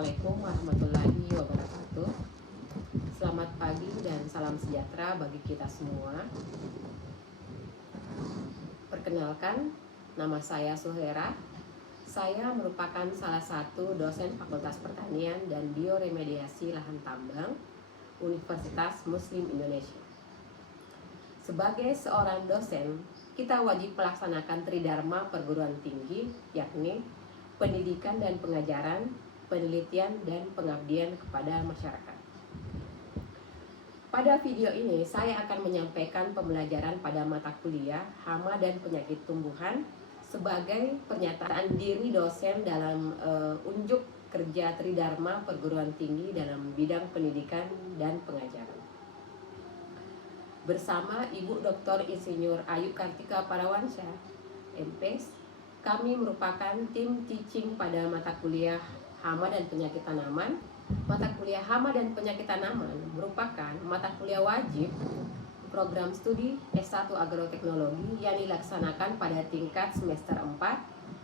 Assalamualaikum warahmatullahi wabarakatuh. Selamat pagi dan salam sejahtera bagi kita semua. Perkenalkan, nama saya Suhera. Saya merupakan salah satu dosen Fakultas Pertanian dan Bioremediasi Lahan Tambang Universitas Muslim Indonesia. Sebagai seorang dosen, kita wajib melaksanakan tridharma perguruan tinggi, yakni pendidikan dan pengajaran, penelitian dan pengabdian kepada masyarakat. Pada video ini saya akan menyampaikan pembelajaran pada mata kuliah Hama dan Penyakit Tumbuhan sebagai pernyataan diri dosen dalam unjuk kerja tridharma perguruan tinggi dalam bidang pendidikan dan pengajaran. Bersama Ibu Dr. Insinyur Ayu Kartika Parawansyah, MPes, kami merupakan tim teaching pada mata kuliah Hama dan Penyakit Tanaman. Mata kuliah Hama dan Penyakit Tanaman merupakan mata kuliah wajib program studi S1 Agroteknologi yang dilaksanakan pada tingkat semester 4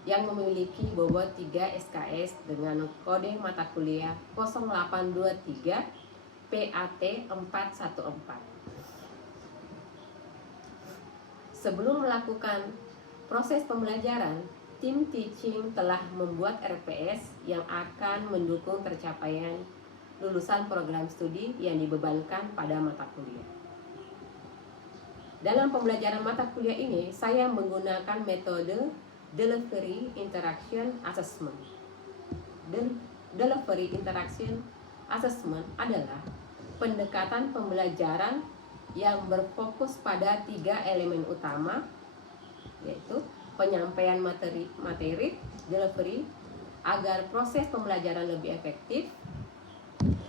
yang memiliki bobot 3 SKS dengan kode mata kuliah 0823 PAT 414. Sebelum melakukan proses pembelajaran, tim teaching telah membuat RPS yang akan mendukung tercapaian lulusan program studi yang dibebankan pada mata kuliah. Dalam pembelajaran mata kuliah ini, saya menggunakan metode Delivery Interaction Assessment. Delivery Interaction Assessment adalah pendekatan pembelajaran yang berfokus pada 3 elemen utama, yaitu penyampaian materi, delivery, agar proses pembelajaran lebih efektif.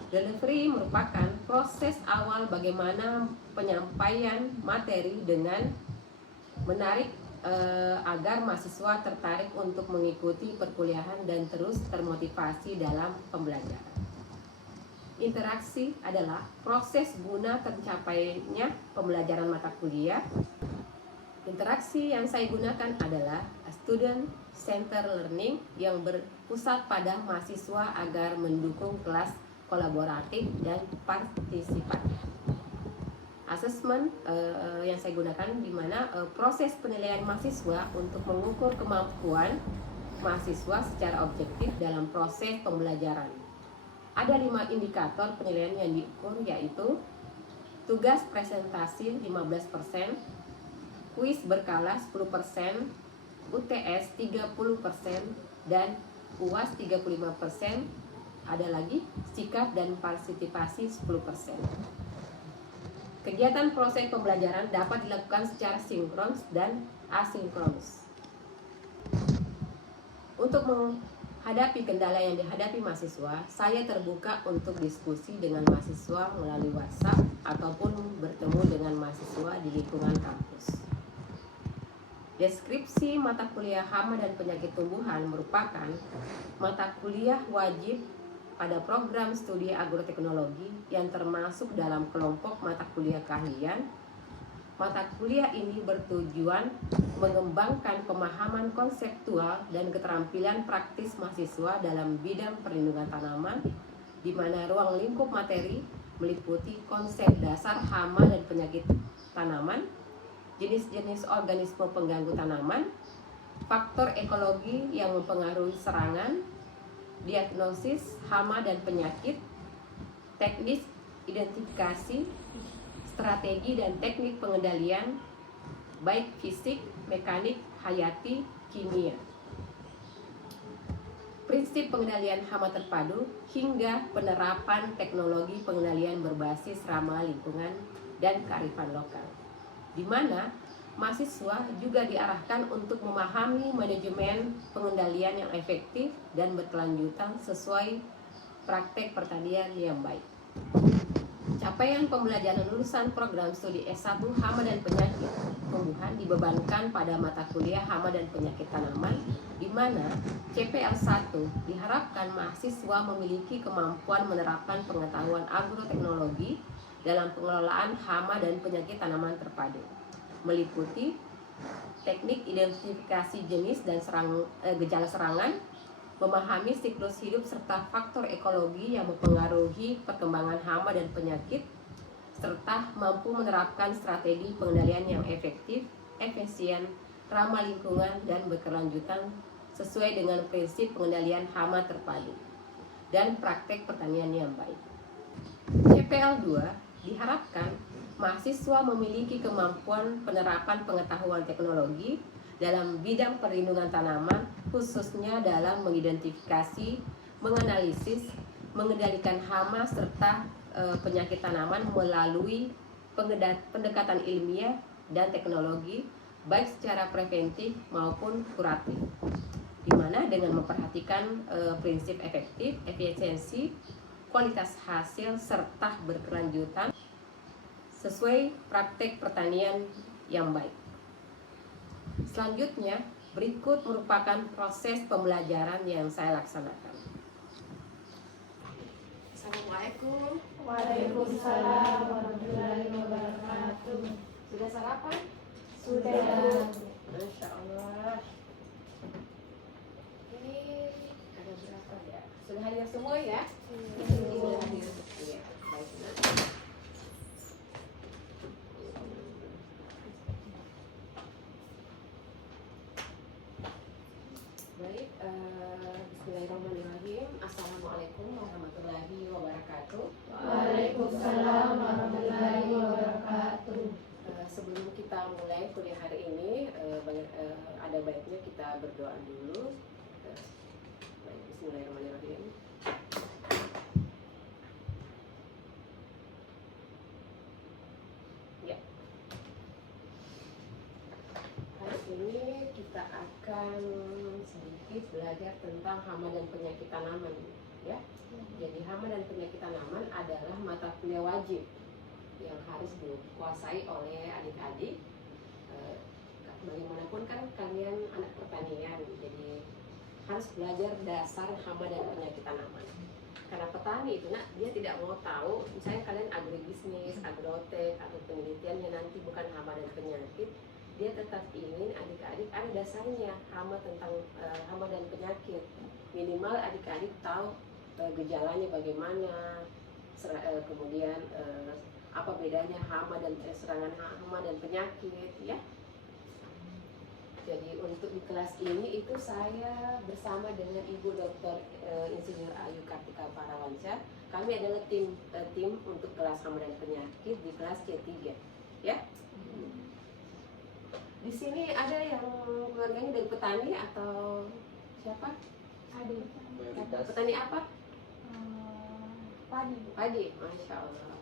Delivery merupakan proses awal bagaimana penyampaian materi dengan menarik agar mahasiswa tertarik untuk mengikuti perkuliahan dan terus termotivasi dalam pembelajaran. Interaksi adalah proses guna tercapainya pembelajaran mata kuliah. Interaksi yang saya gunakan adalah student center learning yang berpusat pada mahasiswa agar mendukung kelas kolaboratif dan partisipatif. Assessment yang saya gunakan di mana proses penilaian mahasiswa untuk mengukur kemampuan mahasiswa secara objektif dalam proses pembelajaran. Ada 5 indikator penilaian yang diukur, yaitu tugas presentasi 15%, kuis berkala 10%, UTS 30%, dan UAS 35%. Ada lagi sikap dan partisipasi 10%. Kegiatan proses pembelajaran dapat dilakukan secara sinkron dan asinkronus. Untuk menghadapi kendala yang dihadapi mahasiswa, saya terbuka untuk diskusi dengan mahasiswa melalui WhatsApp ataupun bertemu dengan mahasiswa di lingkungan kampus. Deskripsi mata kuliah Hama dan Penyakit Tumbuhan merupakan mata kuliah wajib pada program studi agroteknologi yang termasuk dalam kelompok mata kuliah keahlian. Mata kuliah ini bertujuan mengembangkan pemahaman konseptual dan keterampilan praktis mahasiswa dalam bidang perlindungan tanaman, di mana ruang lingkup materi meliputi konsep dasar hama dan penyakit tanaman, jenis-jenis organisme pengganggu tanaman, faktor ekologi yang mempengaruhi serangan, diagnosis hama dan penyakit, teknis identifikasi, strategi dan teknik pengendalian, baik fisik, mekanik, hayati, kimia, prinsip pengendalian hama terpadu, hingga penerapan teknologi pengendalian berbasis ramah lingkungan dan kearifan lokal, di mana mahasiswa juga diarahkan untuk memahami manajemen pengendalian yang efektif dan berkelanjutan sesuai praktek pertanian yang baik. Capaian pembelajaran lulusan program studi S1 Hama dan Penyakit Tumbuhan dibebankan pada mata kuliah Hama dan Penyakit Tanaman, di mana CPL1 diharapkan mahasiswa memiliki kemampuan menerapkan pengetahuan agroteknologi dalam pengelolaan hama dan penyakit tanaman terpadu, meliputi teknik identifikasi jenis dan gejala serangan, memahami siklus hidup serta faktor ekologi yang mempengaruhi perkembangan hama dan penyakit, serta mampu menerapkan strategi pengendalian yang efektif, efisien, ramah lingkungan, dan berkelanjutan sesuai dengan prinsip pengendalian hama terpadu dan praktek pertanian yang baik. CPL 2 diharapkan mahasiswa memiliki kemampuan penerapan pengetahuan teknologi dalam bidang perlindungan tanaman, khususnya dalam mengidentifikasi, menganalisis, mengendalikan hama serta penyakit tanaman melalui pendekatan ilmiah dan teknologi, baik secara preventif maupun kuratif, di mana dengan memperhatikan prinsip efektif, efisiensi, kualitas hasil serta berkelanjutan sesuai praktek pertanian yang baik. Selanjutnya, berikut merupakan proses pembelajaran yang saya laksanakan. Assalamualaikum. Waalaikumsalam warahmatullahi wabarakatuh. Sudah sarapan? Sudah. Masya Allah. Ini ada berapa ya? Sudah hadir semua ya? Sudah hadir. Ya, baik. Baik, bismillahirrahmanirrahim. Assalamualaikum warahmatullahi wabarakatuh. Waalaikumsalam warahmatullahi wabarakatuh. Sebelum kita mulai kuliah hari ini, ada baiknya kita berdoa dulu. Baik, bismillahirrahmanirrahim. Ya. Hari ini kita akan sedikit belajar tentang hama dan penyakit tanaman, ya. Jadi hama dan penyakit tanaman adalah mata kuliah wajib yang harus dikuasai oleh adik-adik. Bagaimanapun kan kalian anak pertanian, jadi harus belajar dasar hama dan penyakit tanaman. Karena petani itu dia tidak mau tahu, misalnya kalian agribisnis, agrotek atau penelitian yang nanti bukan hama dan penyakit, dia tetap ingin adik-adik ada dasarnya hama hama dan penyakit. Minimal adik-adik tahu gejalanya bagaimana, kemudian apa bedanya hama dan serangan hama dan penyakit, ya. Jadi untuk di kelas ini itu saya bersama dengan Ibu Dr. Insinyur Ayu Kartika Parawansa. Kami adalah tim untuk kelas hama dan penyakit di kelas C3, ya. Di sini ada yang keluarganya dari petani atau siapa? Ada. Petani apa? Padi. Padi, Masya Allah.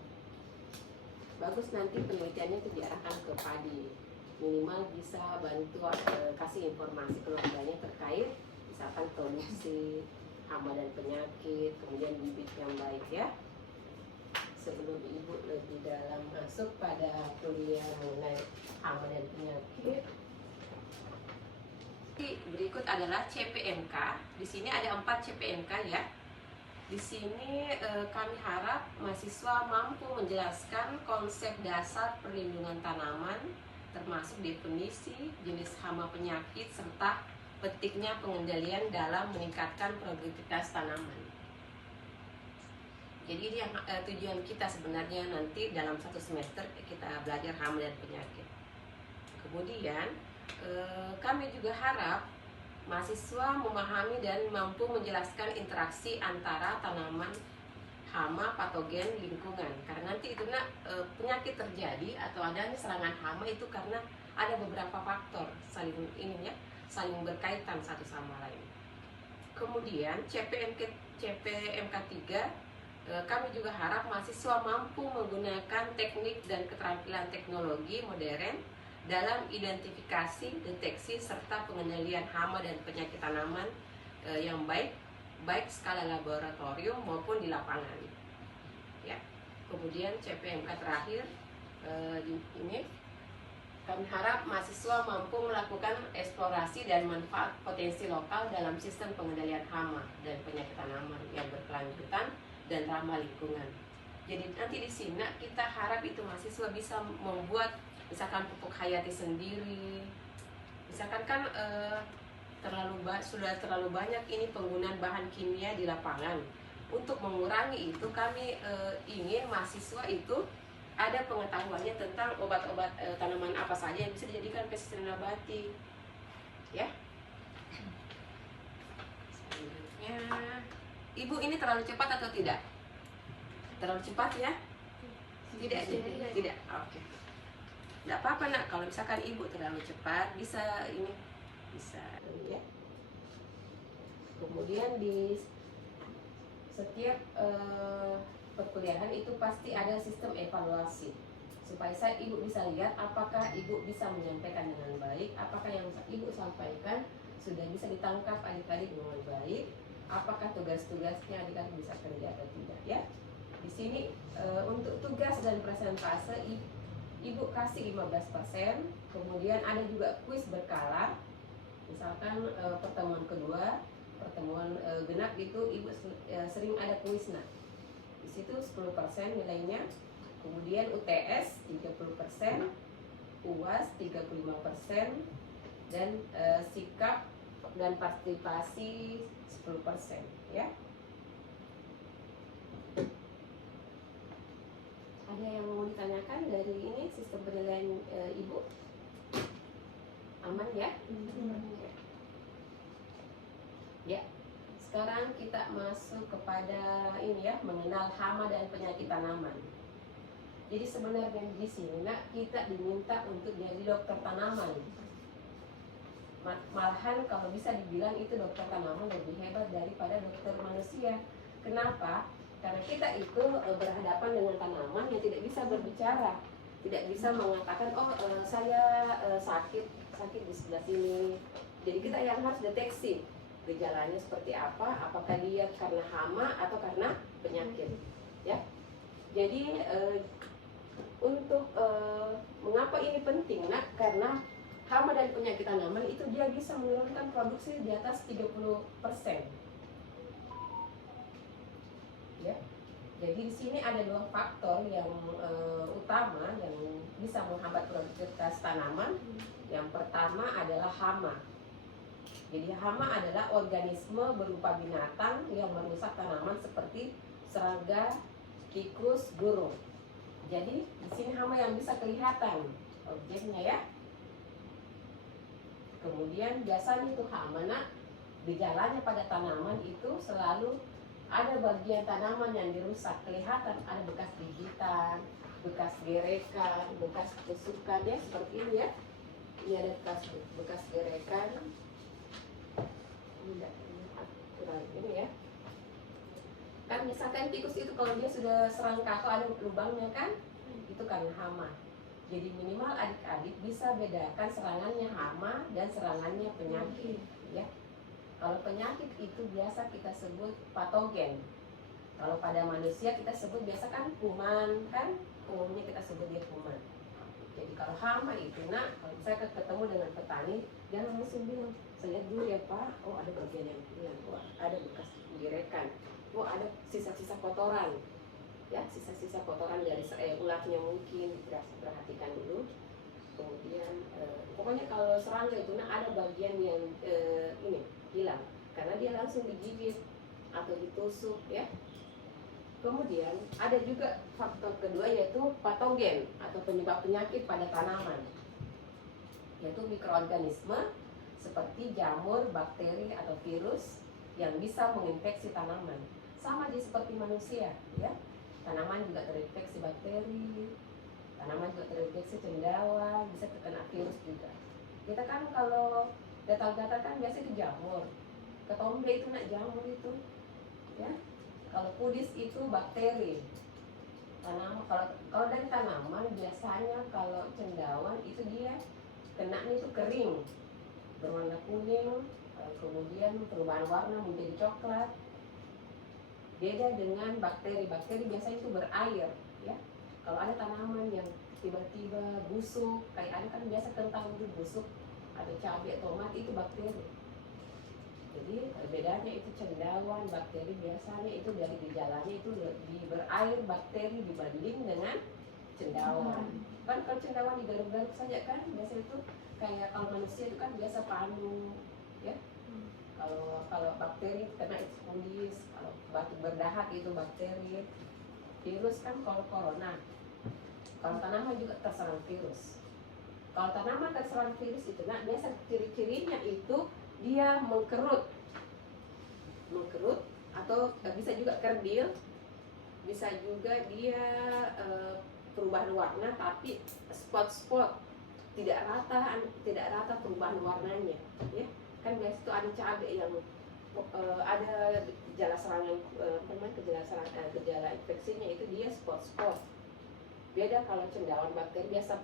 Bagus, nanti penelitiannya itu diarahkan ke padi. Minimal bisa bantu kasih informasi keluarganya terkait misalkan produksi hama dan penyakit, kemudian bibit yang baik, ya. Sebelum Ibu lebih dalam masuk pada kuliah mengenai hama dan penyakit, berikut adalah CPMK. Di sini ada 4 CPMK, ya. Di sini kami harap mahasiswa mampu menjelaskan konsep dasar perlindungan tanaman, termasuk definisi jenis hama penyakit serta pentingnya pengendalian dalam meningkatkan produktivitas tanaman. Jadi ini yang tujuan kita sebenarnya nanti dalam 1 semester kita belajar hama dan penyakit. Kemudian kami juga harap mahasiswa memahami dan mampu menjelaskan interaksi antara tanaman, hama, patogen, lingkungan. Karena nanti itu penyakit terjadi atau adanya serangan hama itu karena ada beberapa faktor saling berkaitan satu sama lain. Kemudian CPMK 3 kami juga harap mahasiswa mampu menggunakan teknik dan keterampilan teknologi modern dalam identifikasi, deteksi, serta pengendalian hama dan penyakit tanaman yang baik skala laboratorium maupun di lapangan, ya. Kemudian CPMK terakhir ini kami harap mahasiswa mampu melakukan eksplorasi dan manfaat potensi lokal dalam sistem pengendalian hama dan penyakit tanaman yang berkelanjutan dan ramah lingkungan. Jadi nanti di sini kita harap itu mahasiswa bisa membuat misalkan pupuk hayati sendiri. Misalkan kan sudah terlalu banyak ini penggunaan bahan kimia di lapangan. Untuk mengurangi itu kami ingin mahasiswa itu ada pengetahuannya tentang obat-obat tanaman apa saja yang bisa dijadikan pestisida nabati. Ya. Selanjutnya, Ibu ini terlalu cepat atau tidak? Terlalu cepat ya? Tidak. Oke. Tidak apa-apa nak, kalau misalkan ibu terlalu cepat bisa ya. Kemudian di setiap perkuliahan itu pasti ada sistem evaluasi supaya ibu bisa lihat apakah ibu bisa menyampaikan dengan baik, apakah yang ibu sampaikan sudah bisa ditangkap adik-adik dengan baik, apakah tugas-tugasnya adik-adik bisa kerja atau tidak ya. Di sini untuk tugas dan presentase ibu kasih 15%, kemudian ada juga kuis berkala. Misalkan pertemuan kedua, pertemuan genap itu ibu sering ada kuis. Nah, di situ 10% nilainya. Kemudian UTS 30%, UAS 35%, dan sikap dan partisipasi 10% ya. Ada yang mau ditanyakan dari ini sistem penilaian ibu? Aman ya? Ya. Sekarang kita masuk kepada ini ya, mengenal hama dan penyakit tanaman. Jadi sebenarnya di sini nak kita diminta untuk jadi dokter tanaman. Malahan kalau bisa dibilang itu dokter tanaman lebih hebat daripada dokter manusia. Kenapa? Karena kita itu berhadapan dengan tanaman yang tidak bisa berbicara, tidak bisa mengatakan saya sakit di sebelah sini. Jadi kita yang harus deteksi gejalanya seperti apa, apakah dia karena hama atau karena penyakit, ya. Jadi untuk mengapa ini penting nak? Karena hama dan penyakit tanaman itu dia bisa menurunkan produksi di atas 30%. Ya. Jadi di sini ada dua faktor yang utama yang bisa menghambat produktivitas tanaman. Yang pertama adalah hama. Jadi hama adalah organisme berupa binatang yang merusak tanaman seperti serangga, tikus, burung. Jadi di sini hama yang bisa kelihatan objeknya ya. Kemudian biasanya itu hama nak, gejalanya pada tanaman itu selalu ada bagian tanaman yang dirusak, kelihatan ada bekas gigitan, bekas gerekan, bekas tusukan ya seperti ini ya. Ini ada bekas gerekan. Ini ya. Kan misalkan tikus itu kalau dia sudah serangka atau ada lubangnya kan, itu karena hama. Jadi minimal adik-adik bisa bedakan serangannya hama dan serangannya penyakit ya. Kalau penyakit itu biasa kita sebut patogen. Kalau pada manusia kita sebut biasa kan kuman kan, umumnya kita sebut dia kuman. Jadi kalau hama itu nak, kalau saya ketemu dengan petani, dia langsung bilang, saya lihat dulu ya Pak, oh ada bagian yang hilang, oh ada bekas gerekan, oh ada sisa-sisa kotoran, ya sisa-sisa kotoran dari ulatnya mungkin, perhatikan dulu. Kemudian pokoknya kalau serangga itu nak ada bagian yang ini hilang karena dia langsung digigit atau ditusuk ya. Kemudian ada juga faktor kedua yaitu patogen atau penyebab penyakit pada tanaman, yaitu mikroorganisme seperti jamur, bakteri atau virus yang bisa menginfeksi tanaman. Sama seperti manusia ya, tanaman juga terinfeksi bakteri, tanaman juga terinfeksi cendawan, bisa terkena virus juga. Kita kan kalau gatal-gatal kan biasa itu jamur, ketombe itu nak jamur itu ya. Kalau kudis itu bakteri. Tanaman kalau dari tanaman biasanya kalau cendawan itu dia kenanya itu kering, berwarna kuning, kemudian perubahan warna menjadi coklat. Beda dengan bakteri. Bakteri biasanya itu berair ya. Kalau ada tanaman yang tiba-tiba busuk, kayak ada kan biasa kentang itu busuk, ada cabai, tomat, itu bakteri. Jadi bedanya itu cendawan, bakteri biasanya itu dari gejalanya itu lebih berair bakteri dibanding dengan cendawan. Kan kalau cendawan digaruk-garuk saja kan, biasa itu kayak kalau manusia itu kan biasa panu, ya Kalau kalau bakteri kena Escherichia coli, kalau batuk berdahak itu bakteri. Virus kan kalau corona. Kalau tanaman juga terserang virus. Kalau tanaman terserang virus itu, nah biasa ciri-cirinya itu dia mengkerut, atau bisa juga kerdil, bisa juga dia perubahan warna tapi spot-spot, tidak rata perubahan warnanya, ya kan biasa itu ada cabai yang ada gejala serangan gejala infeksinya itu dia spot-spot. Beda kalau cendawan bakteri biasa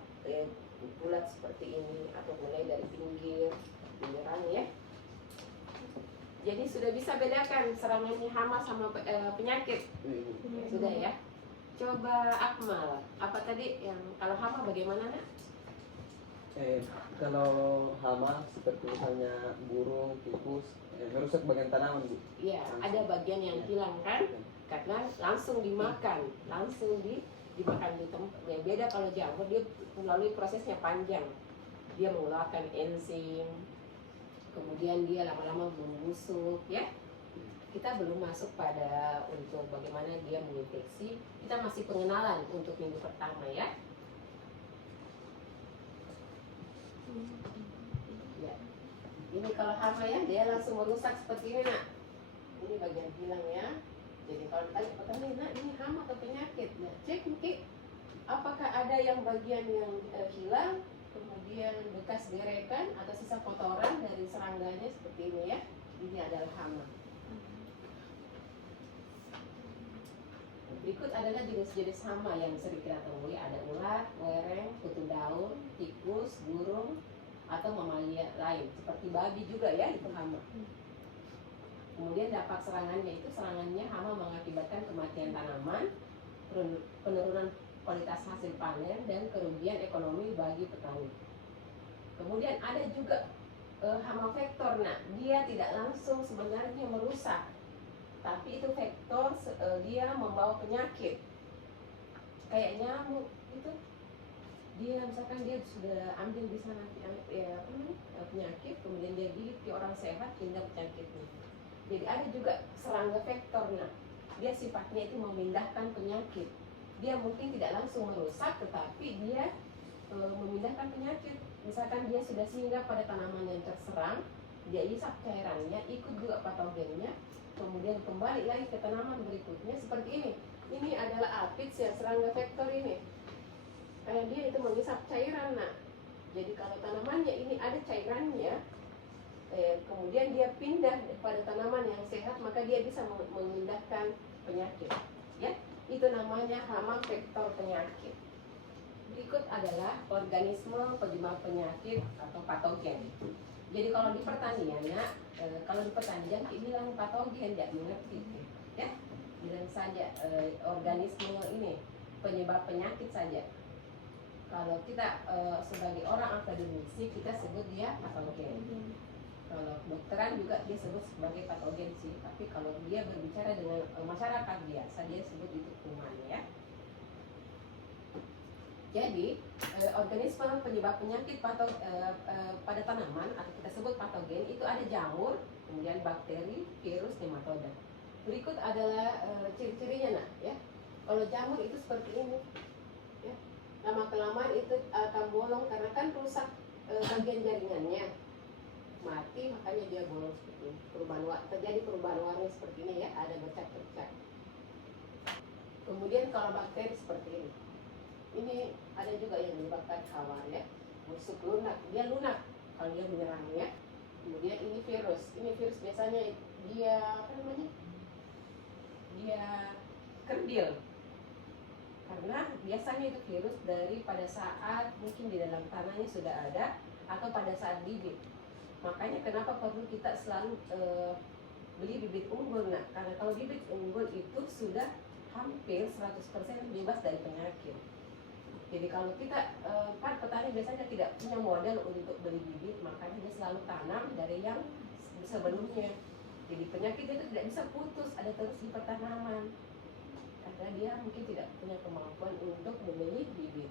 bulat seperti ini atau mulai dari pinggir menyerang, ya. Jadi sudah bisa bedakan serangannya hama sama penyakit. Sudah ya. Coba Akmal, apa tadi yang kalau hama bagaimana, Nak? Kalau hama seperti misalnya burung, tikus, merusak bagian tanaman, Bu. Iya, ada bagian yang hilang kan? Karena langsung dimakan, dimakan di tempat. Ya, beda kalau jamur, dia melalui prosesnya panjang. Dia mengeluarkan enzim, kemudian dia lama-lama membusuk, ya. Kita belum masuk pada untuk bagaimana dia menginfeksi. Kita masih pengenalan untuk minggu pertama, ya. Ya. Ini kalau hama ya, dia langsung merusak seperti ini, Nak. Ini bagian hilang ya. Jadi kalau ditanya petani, Nak, ini hama atau penyakit? Nah, cek mungkin apakah ada yang bagian yang hilang, kemudian bekas gerekan atau sisa kotoran dari serangganya seperti ini ya. Ini adalah hama. Berikut adalah jenis-jenis hama yang sering kita temui. Ada ulat, wereng, kutu daun, tikus, burung, atau mamalia lain seperti babi juga ya, itu hama. Kemudian dampak serangannya hama mengakibatkan kematian tanaman, penurunan kualitas hasil panen, dan kerugian ekonomi bagi petani. Kemudian ada juga hama vektor. Nah, dia tidak langsung sebenarnya merusak, tapi itu vektor, dia membawa penyakit kayak nyamuk itu. Dia misalkan dia sudah ambil di sana penyakit, kemudian dia gigit di orang sehat, pindah penyakitnya. Jadi ada juga serangga vektor. Nah, dia sifatnya itu memindahkan penyakit. Dia mungkin tidak langsung merusak, tetapi dia memindahkan penyakit. Misalkan dia sudah singgah pada tanaman yang terserang, dia isap cairannya, ikut juga patogennya, kemudian kembali lagi ke tanaman berikutnya seperti ini. Ini adalah aphids ya, serangga vektor ini. Kayak dia itu mengisap cairan, Nak. Jadi kalau tanamannya ini ada cairannya, kemudian dia pindah pada tanaman yang sehat, maka dia bisa memindahkan penyakit. Ya, itu namanya hama vektor penyakit. Berikut adalah organisme penyebab penyakit atau patogen. Jadi kalau di pertanian, ya, kalau di pertanian bilang patogen, tidak mengerti, ya, bilang saja organisme ini penyebab penyakit saja. Kalau kita sebagai orang akademisi, kita sebut dia patogen. Kalau dokteran juga dia sebut sebagai patogen sih, tapi kalau dia berbicara dengan masyarakat biasa, dia sebut itu kuman, ya. Jadi organisme penyebab penyakit pada tanaman atau kita sebut patogen itu ada jamur, kemudian bakteri, virus, nematoda. Berikut adalah ciri-cirinya, Nak, ya. Kalau jamur itu seperti ini, ya. Lama kelamaan itu akan bolong karena kan rusak bagian jaringannya, mati, makanya dia bolong seperti ini. Terjadi perubahan warna seperti ini, ya, ada bercak-bercak. Kemudian kalau bakteri seperti ini. Ini ada juga yang menyebabkan kawar, ya, busuk lunak, dia lunak kalau dia menyerang, ya. Kemudian ini virus biasanya dia dia kerdil, karena biasanya itu virus dari pada saat mungkin di dalam tanahnya sudah ada atau pada saat bibit. Makanya kenapa perlu kita selalu beli bibit unggul, Nah, karena kalau bibit unggul itu sudah hampir 100% bebas dari penyakit. Jadi kalau kita kan petani biasanya tidak punya modal untuk beli bibit, makanya dia selalu tanam dari yang sebelumnya. Jadi penyakit itu tidak bisa putus, ada terus di pertanaman. Karena dia mungkin tidak punya kemampuan untuk membeli bibit.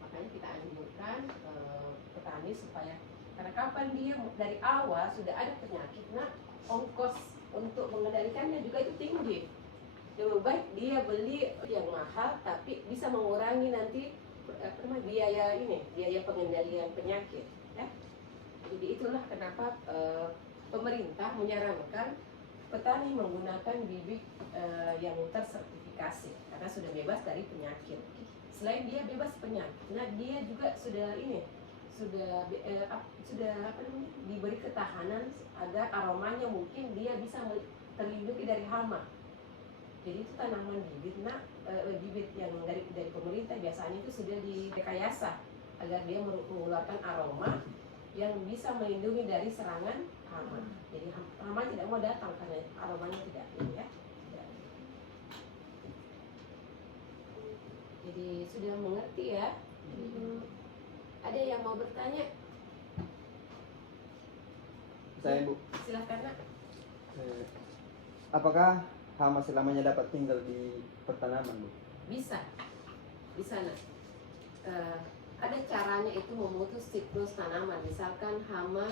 Makanya kita anjurkan petani supaya, karena kapan dia dari awal sudah ada penyakit, Nak, ongkos untuk mengendalikannya juga itu tinggi. Lebih baik dia beli yang mahal tapi bisa mengurangi nanti biaya pengendalian penyakit ya. Jadi itulah kenapa pemerintah menyarankan petani menggunakan bibit yang tersertifikasi karena sudah bebas dari penyakit. Selain dia bebas penyakit, nah dia juga sudah diberi ketahanan agar aromanya mungkin dia bisa terlindungi dari hama. Jadi itu tanaman bibit, bibit yang dari pemerintah biasanya itu sudah direkayasa agar dia mengeluarkan aroma yang bisa melindungi dari serangan hama. Jadi hama tidak mau datang karena aromanya tidak ini ya. Jadi sudah mengerti ya. Ada yang mau bertanya? Saya Bu, Silahkan nak. apakah hama selamanya dapat tinggal di pertanaman Bu? Bisa nak. Ada caranya itu memutus siklus tanaman. Misalkan hama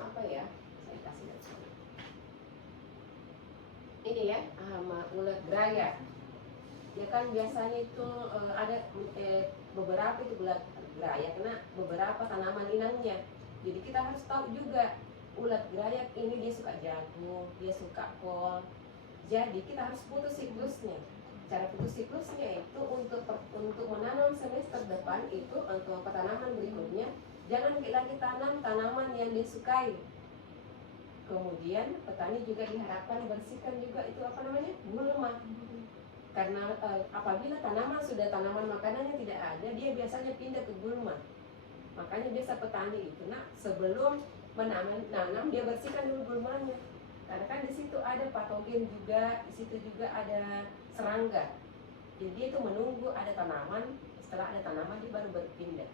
apa ya? Saya kasih lihat sana. Ini ya, hama ulat geraya. Ya kan biasanya itu ada beberapa itu ulat geraya karena beberapa tanaman inangnya. Jadi kita harus tahu juga ulat geraya ini dia suka jagung, dia suka kol. Jadi kita harus putus siklusnya. Cara putus siklusnya itu untuk menanam semester depan itu untuk tanaman berikutnya jangan lagi tanam tanaman yang disukai. Kemudian petani juga diharapkan bersihkan juga itu gulma. Karena apabila tanaman makanannya tidak ada, dia biasanya pindah ke gulma. Makanya biasa petani itu sebelum menanam dia bersihkan dulu gulmanya. Karena kan di situ ada patogen juga, di situ juga ada serangga. Jadi dia itu menunggu ada tanaman, setelah ada tanaman dia baru berpindah.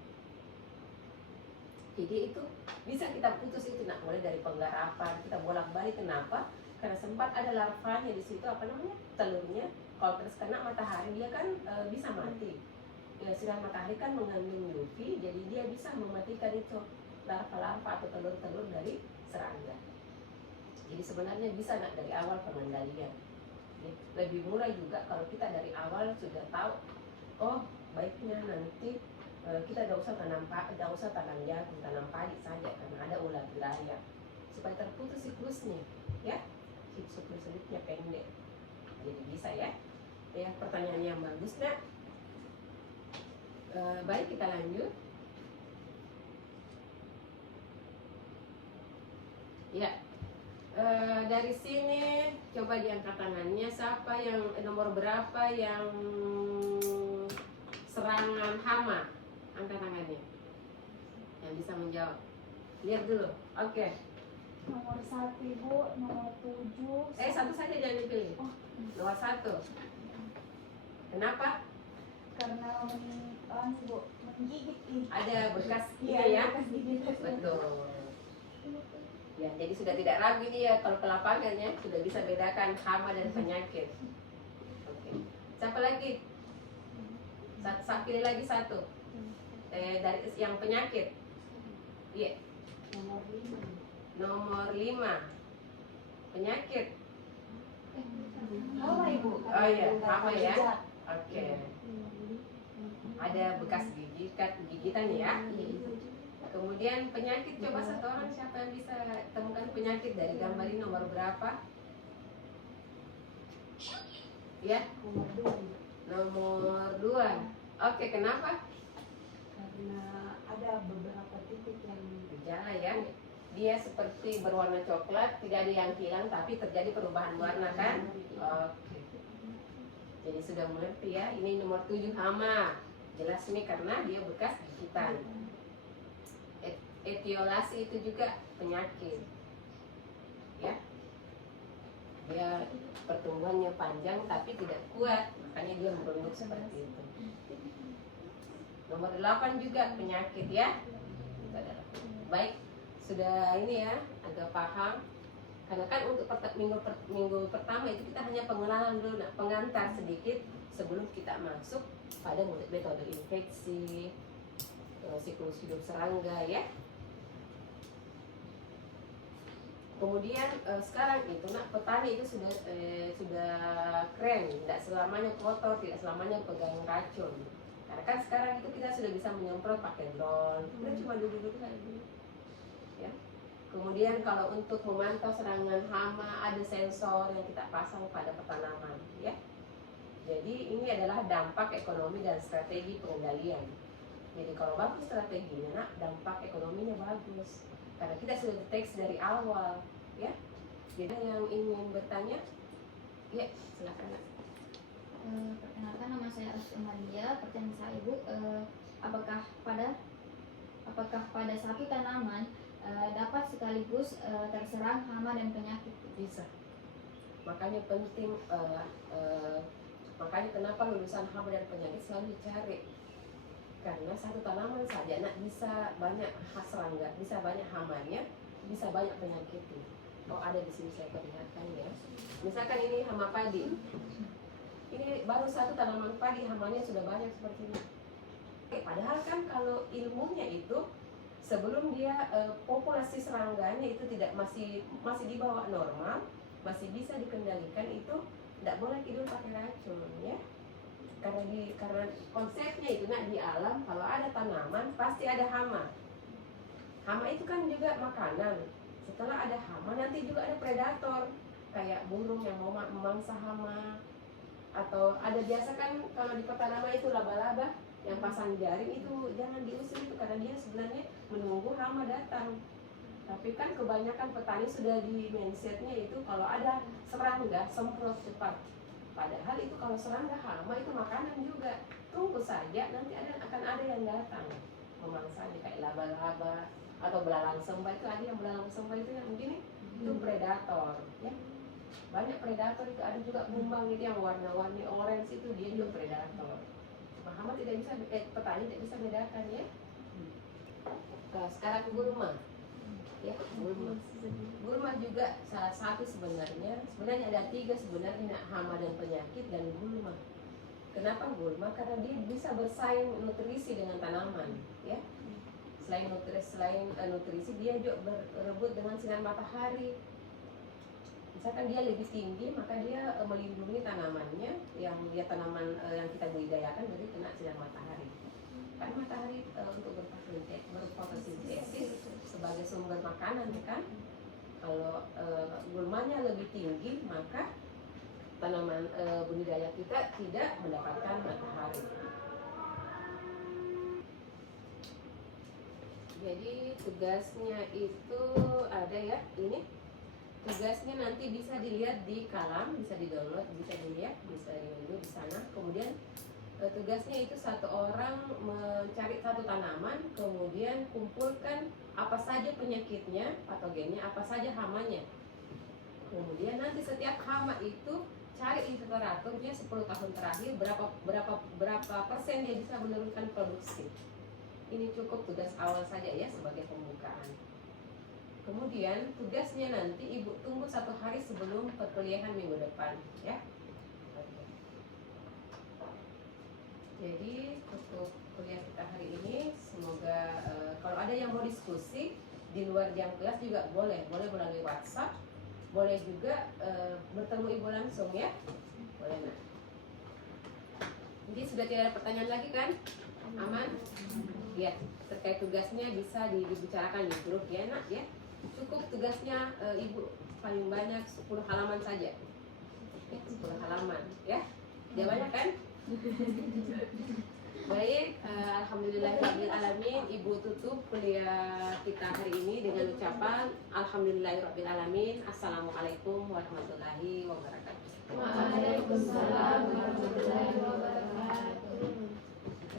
Jadi itu bisa kita putus itu mulai dari penggarapan, kita bolak-balik. Kenapa? Karena sempat ada larvanya di situ telurnya. Kalau terus kena matahari dia kan bisa mati. Ya, sinar matahari kan mengandung UV, jadi dia bisa mematikan itu larva-larva atau telur-telur dari serangga. Jadi sebenarnya bisa dari awal pengendalian. Lebih murah juga kalau kita dari awal sudah tahu. Oh, baiknya nanti kita tidak usah tanam jagung, tanam padi saja karena ada ulat geraya supaya terputus siklusnya, ya. Siklusnya pendek. Jadi bisa ya. Ya, pertanyaan yang bagus nak. Baik, kita lanjut. Ya, dari sini coba diangkat tangannya. Siapa yang nomor berapa yang serangan hama? Angkat tangannya. Yang bisa menjawab. Lihat dulu. Oke. Nomor 1 Ibu, nomor 7. Satu saja jangan dipilih. Nomor 1. Kenapa? Karena menggigit. Ada bekas Iya, ini ya. bekas gigit. Betul. Ya, jadi sudah tidak ragu ini ya kalau ke lapangan ya, sudah bisa bedakan hama dan penyakit. Oke. Siapa lagi? Pilih lagi satu. Dari yang penyakit. Iya. Nomor 5. Penyakit. Hama Ibu. Oh iya, hama ya. Oke. Ada bekas gigitan ya. Kemudian penyakit, coba satu orang siapa yang bisa temukan penyakit dari gambar ini nomor berapa? Ya, nomor 2. Oke, kenapa? Karena ada beberapa titik yang Gejala ya. Dia seperti berwarna coklat, tidak ada yang hilang tapi terjadi perubahan warna kan? Oke. Jadi sudah mengerti ya. Ini nomor 7 hama. Jelas nih karena dia bekas gigitan. Etiolasi itu juga penyakit. Ya. Dia pertumbuhannya panjang tapi tidak kuat, makanya dia merunduk seperti itu. Nomor 8 juga penyakit ya. Baik, sudah ini ya, agak paham. Karena kan untuk minggu pertama itu kita hanya pengenalan dulu, pengantar sedikit sebelum kita masuk pada metode infeksi, siklus hidup serangga ya. Kemudian sekarang itu petani itu sudah keren, tidak selamanya kotor, tidak selamanya pegang racun. Karena kan sekarang itu kita sudah bisa menyemprot pakai drone, kita cuma duduk-duduk kayak gini. Ya. Kemudian kalau untuk memantau serangan hama ada sensor yang kita pasang pada tanaman, ya. Jadi ini adalah dampak ekonomi dan strategi pengendalian. Jadi kalau bagus strateginya, dampak ekonominya bagus. Karena kita sudah deteksi dari awal, ya. Jadi yang ingin bertanya, ya silakan. Perkenalkan, nama saya Astu Maria. Pertanyaan saya Ibu, apakah pada satu tanaman dapat sekaligus terserang hama dan penyakit? Bisa. Makanya penting, makanya kenapa lulusan hama dan penyakit selalu dicari. Karena satu tanaman saja bisa banyak serangga, bisa banyak hamanya, bisa banyak penyakitnya. Oh, ada di sini saya perlihatkan ya. Misalkan ini hama padi. Ini baru satu tanaman padi, hamanya sudah banyak seperti ini. Padahal kan kalau ilmunya itu sebelum dia populasi serangganya itu masih di bawah normal, masih bisa dikendalikan, itu tidak boleh tidur pakai racun, ya. Karena konsepnya itu di alam kalau ada tanaman pasti ada hama. Hama itu kan juga makanan. Setelah ada hama nanti juga ada predator kayak burung yang mau memangsa hama, atau ada biasa kan kalau di petanaman itu laba-laba yang pasang jaring itu jangan diusir itu karena dia sebenarnya menunggu hama datang. Tapi kan kebanyakan petani sudah di mindsetnya itu kalau ada serangga semprot cepat. Padahal itu kalau serangga hama itu makanan juga. Tunggu saja nanti akan ada yang datang memangsanya kayak laba-laba atau belalang sembah. Itu ada yang belalang sembah itu yang begini, itu predator, ya. Banyak predator itu, ada juga bumbang itu yang warna-warni orange itu dia juga predator. Hama tidak bisa, petani tidak bisa bedakan, ya. Sekarang gulma. Ya, gulma juga salah satu sebenarnya ada 3 sebenarnya, hama dan penyakit dan gulma. Kenapa gulma? Karena dia bisa bersaing nutrisi dengan tanaman, ya. Selain nutrisi dia juga berebut dengan sinar matahari. Misalkan dia lebih tinggi maka dia melindungi tanamannya yang tanaman yang kita budidayakan dari kena sinar matahari. Kan matahari untuk berfotosintesis sebagai sumber makanan, kan. Kalau gulmanya lebih tinggi maka tanaman budidaya kita tidak mendapatkan matahari. Jadi tugasnya itu ada, ya, ini tugasnya nanti bisa dilihat di Kalam, bisa di-download, bisa dilihat, bisa diunduh di sana. Kemudian tugasnya itu satu orang mencari satu tanaman, kemudian kumpulkan apa saja penyakitnya, patogennya, apa saja hamanya. Kemudian nanti setiap hama itu cari literaturnya 10 tahun terakhir berapa persen dia bisa menurunkan produksi. Ini cukup tugas awal saja, ya, sebagai pembukaan. Kemudian tugasnya nanti Ibu tunggu 1 hari sebelum perkuliahan minggu depan, ya. Jadi untuk kuliah kita hari ini semoga kalau ada yang mau diskusi di luar jam kelas juga boleh melalui WhatsApp, boleh juga bertemu Ibu langsung, ya, boleh. Nah, jadi sudah tidak ada pertanyaan lagi, kan? Aman? Ya, terkait tugasnya bisa dibicarakan di grup, ya, Nak, ya. Cukup tugasnya Ibu paling banyak 10 halaman saja, 10 halaman, ya. Dia banyak, kan? Baik, alhamdulillahirrahmanirrahim. Ibu tutup kuliah kita hari ini dengan ucapan alhamdulillahirrahmanirrahim. Assalamualaikum warahmatullahi wabarakatuh. Waalaikumsalam warahmatullahi wabarakatuh.